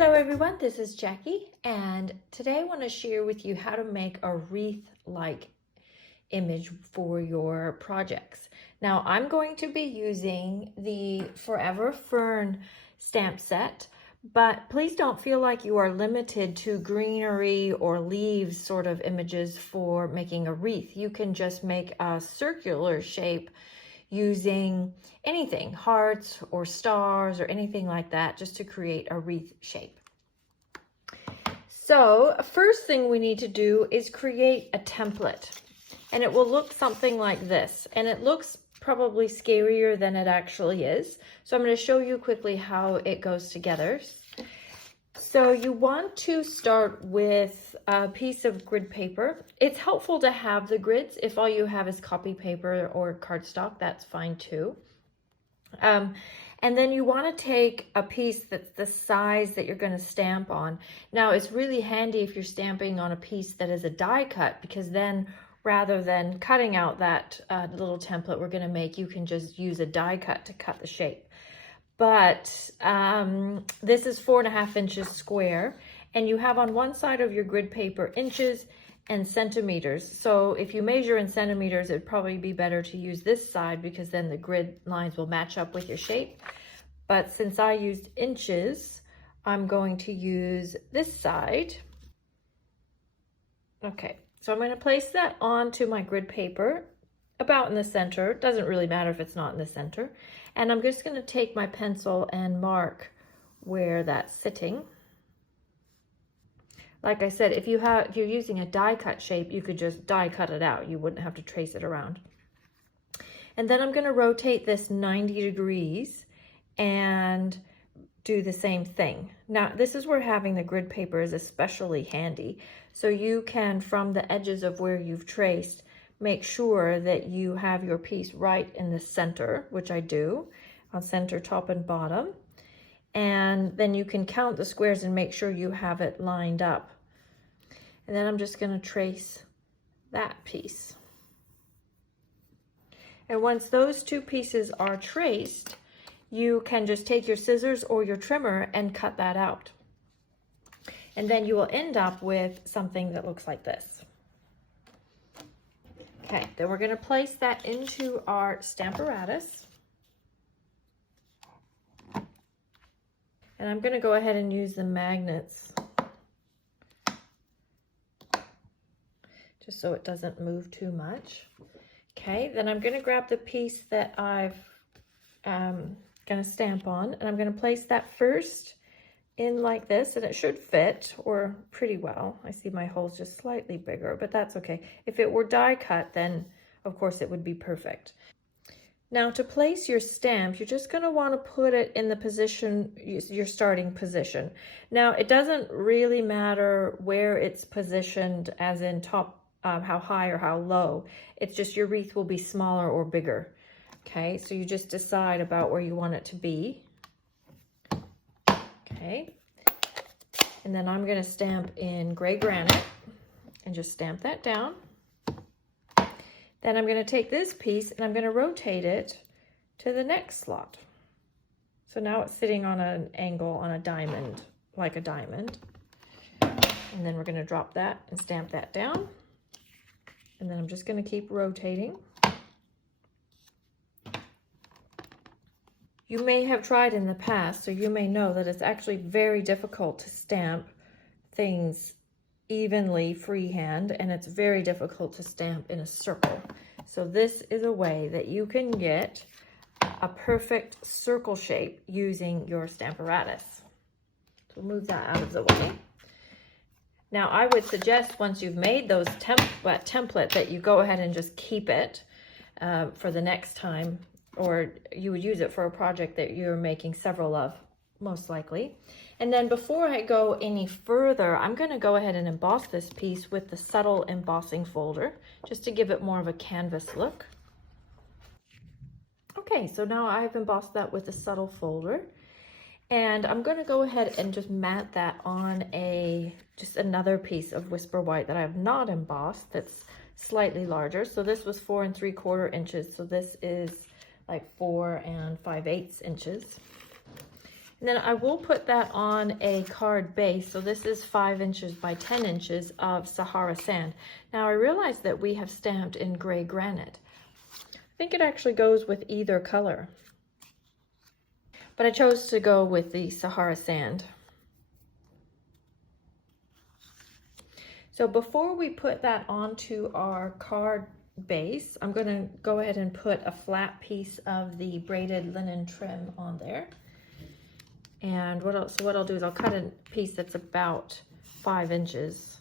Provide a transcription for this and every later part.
Hello everyone, this is Jackie, and today I want to share with you how to make a wreath-like image for your projects. Now I'm going to be using the Forever Fern stamp set, but please don't feel like you are limited to greenery or leaves sort of images for making a wreath. You can just make a circular shape using anything, hearts or stars or anything like that, just to create a wreath shape. So first thing we need to do is create a template, and it will look something like this, and it looks probably scarier than it actually is. So I'm going to show you quickly how it goes together. So you want to start with a piece of grid paper. It's helpful to have the grids. If all you have is copy paper or cardstock, that's fine too. And then you want to take a piece that's the size that you're going to stamp on. Now it's really handy if you're stamping on a piece that is a die cut, because then rather than cutting out that little template we're going to make, you can just use a die cut to cut the shape. But this is 4.5 inches square, and you have on one side of your grid paper inches and centimeters. So if you measure in centimeters, it'd probably be better to use this side, because then the grid lines will match up with your shape. But since I used inches, I'm going to use this side. Okay, so I'm going to place that onto my grid paper about in the center. It doesn't really matter if it's not in the center. And I'm just going to take my pencil and mark where that's sitting. Like I said, if you're using a die cut shape, you could just die cut it out. You wouldn't have to trace it around. And then I'm going to rotate this 90 degrees and do the same thing. Now, this is where having the grid paper is especially handy. So you can, from the edges of where you've traced, make sure that you have your piece right in the center, which I do, on center, top, and bottom. And then you can count the squares and make sure you have it lined up. And then I'm just going to trace that piece. And once those two pieces are traced, you can just take your scissors or your trimmer and cut that out. And then you will end up with something that looks like this. Okay, then we're going to place that into our Stamparatus. And I'm going to go ahead and use the magnets just so it doesn't move too much. Okay, then I'm going to grab the piece that I've going to stamp on, and I'm going to place that first in like this, and it should fit, or pretty well. I see my hole's just slightly bigger, but that's okay. If it were die cut, then of course it would be perfect. Now to place your stamp, you're just going to want to put it in the position, your starting position. Now it doesn't really matter where it's positioned, as in top, how high or how low. It's just your wreath will be smaller or bigger. Okay, so you just decide about where you want it to be. Okay, and then I'm going to stamp in gray granite and just stamp that down. Then I'm going to take this piece and I'm going to rotate it to the next slot. So now it's sitting on an angle on a diamond, like a diamond. And then we're going to drop that and stamp that down. And then I'm just going to keep rotating. You may have tried in the past, so you may know that it's actually very difficult to stamp things evenly freehand, and it's very difficult to stamp in a circle. So this is a way that you can get a perfect circle shape using your Stamparatus. So move that out of the way. Now I would suggest, once you've made those template, that you go ahead and just keep it for the next time, or you would use it for a project that you're making several of, most likely. And then before I go any further, I'm going to go ahead and emboss this piece with the subtle embossing folder, just to give it more of a canvas look. Okay, so now I've embossed that with a subtle folder, and I'm going to go ahead and just mat that on just another piece of Whisper White that I have not embossed, that's slightly larger. So this was 4 3/4 inches, so this is like 4 5/8 inches. And then I will put that on a card base. So this is 5 inches by 10 inches of Sahara sand. Now I realize that we have stamped in gray granite. I think it actually goes with either color, but I chose to go with the Sahara sand. So before we put that onto our card base, I'm going to go ahead and put a flat piece of the braided linen trim on there. And what I'll do is I'll cut a piece that's about 5 inches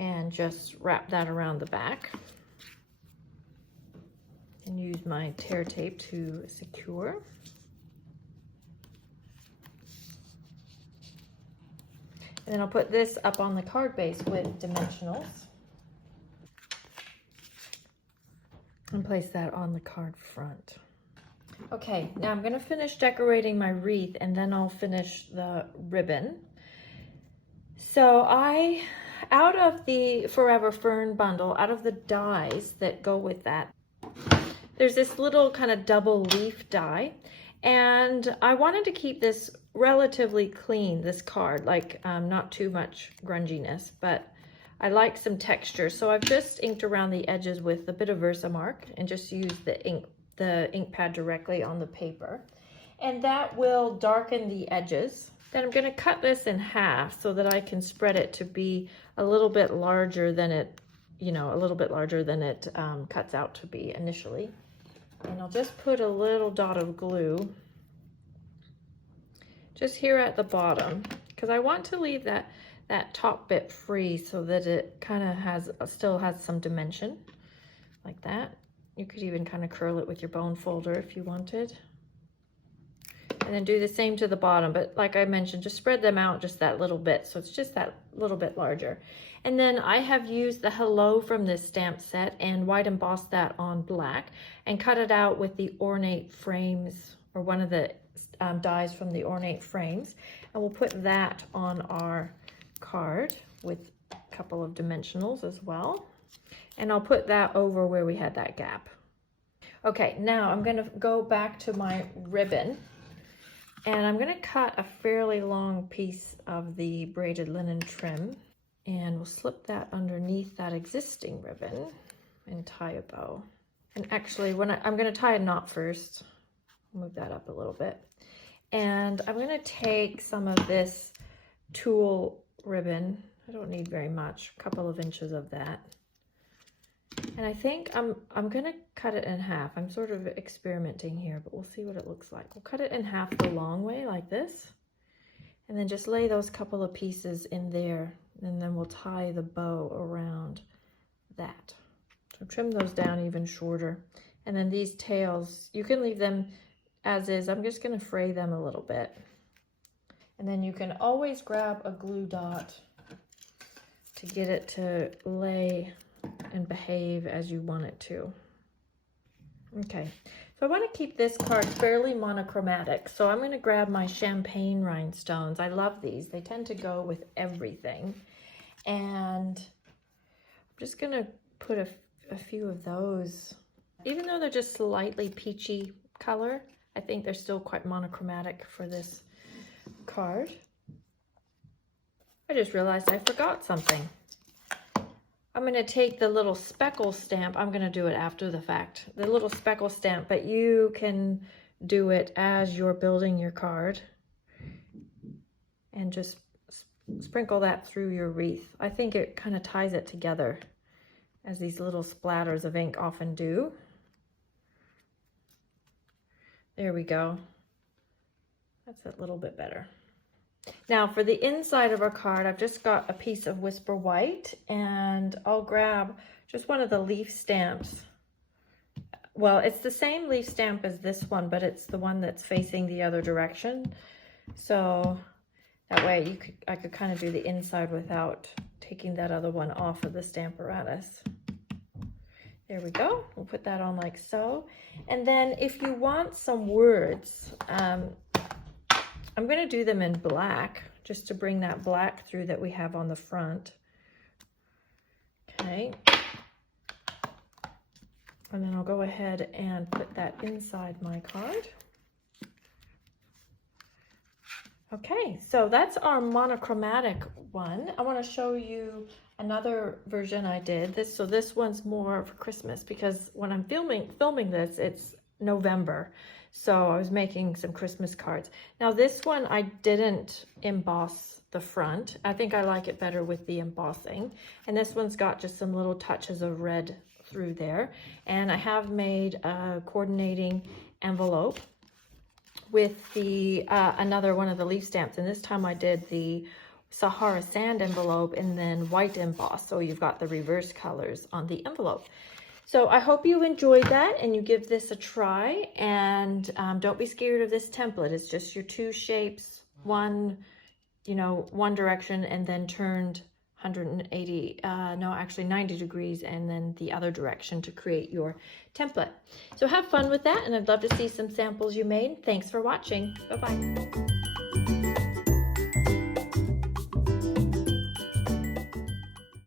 and just wrap that around the back and use my tear tape to secure. And then I'll put this up on the card base with dimensionals and place that on the card front. Okay, now I'm going to finish decorating my wreath and then I'll finish the ribbon. So out of the Forever Fern bundle, out of the dies that go with that, there's this little kind of double leaf die. And I wanted to keep this relatively clean, this card, like not too much grunginess, but I like some texture. So I've just inked around the edges with a bit of Versamark and just used the ink pad directly on the paper. And that will darken the edges. Then I'm going to cut this in half so that I can spread it to be a little bit larger than it, cuts out to be initially. And I'll just put a little dot of glue just here at the bottom, because I want to leave that top bit free so that it kind of still has some dimension, like that. You could even kind of curl it with your bone folder if you wanted. And then do the same to the bottom, but like I mentioned, just spread them out just that little bit, so it's just that little bit larger. And then I have used the Hello from this stamp set and white embossed that on black and cut it out with the ornate frames, or one of the dies from the ornate frames. And we'll put that on our card with a couple of dimensionals as well. And I'll put that over where we had that gap. Okay, now I'm going to go back to my ribbon. And I'm going to cut a fairly long piece of the braided linen trim, and we'll slip that underneath that existing ribbon and tie a bow. And actually, I'm going to tie a knot first. Move that up a little bit. And I'm going to take some of this tulle ribbon. I don't need very much, a couple of inches of that. And I think I'm going to cut it in half. I'm sort of experimenting here, but we'll see what it looks like. We'll cut it in half the long way like this, and then just lay those couple of pieces in there, and then we'll tie the bow around that. So trim those down even shorter. And then these tails, you can leave them as is. I'm just going to fray them a little bit. And then you can always grab a glue dot to get it to lay and behave as you want it to. Okay, so I want to keep this card fairly monochromatic, so I'm going to grab my champagne rhinestones. I love these. They tend to go with everything. And I'm just going to put a few of those. Even though they're just slightly peachy color, I think they're still quite monochromatic for this card. I just realized I forgot something. I'm going to take the little speckle stamp. I'm going to do it after the fact. The little speckle stamp, but you can do it as you're building your card. And just sprinkle that through your wreath. I think it kind of ties it together, as these little splatters of ink often do. There we go. That's a little bit better. Now for the inside of our card, I've just got a piece of Whisper White, and I'll grab just one of the leaf stamps. Well, it's the same leaf stamp as this one, but it's the one that's facing the other direction. So that way I could kind of do the inside without taking that other one off of the Stamparatus. There we go. We'll put that on like so. And then if you want some words, I'm going to do them in black, just to bring that black through that we have on the front. Okay. And then I'll go ahead and put that inside my card. Okay, so that's our monochromatic one. I want to show you another version I did. So this one's more for Christmas, because when I'm filming this, it's November. So I was making some Christmas cards. Now this one, I didn't emboss the front. I think I like it better with the embossing. And this one's got just some little touches of red through there. And I have made a coordinating envelope with the another one of the leaf stamps, and this time I did the Sahara sand envelope and then white emboss, so you've got the reverse colors on the envelope. So I hope you enjoyed that and you give this a try, and don't be scared of this template. It's just your two shapes, one direction and then turned 180, no, actually 90 degrees, and then the other direction to create your template. So have fun with that, and I'd love to see some samples you made. Thanks for watching. Bye-bye.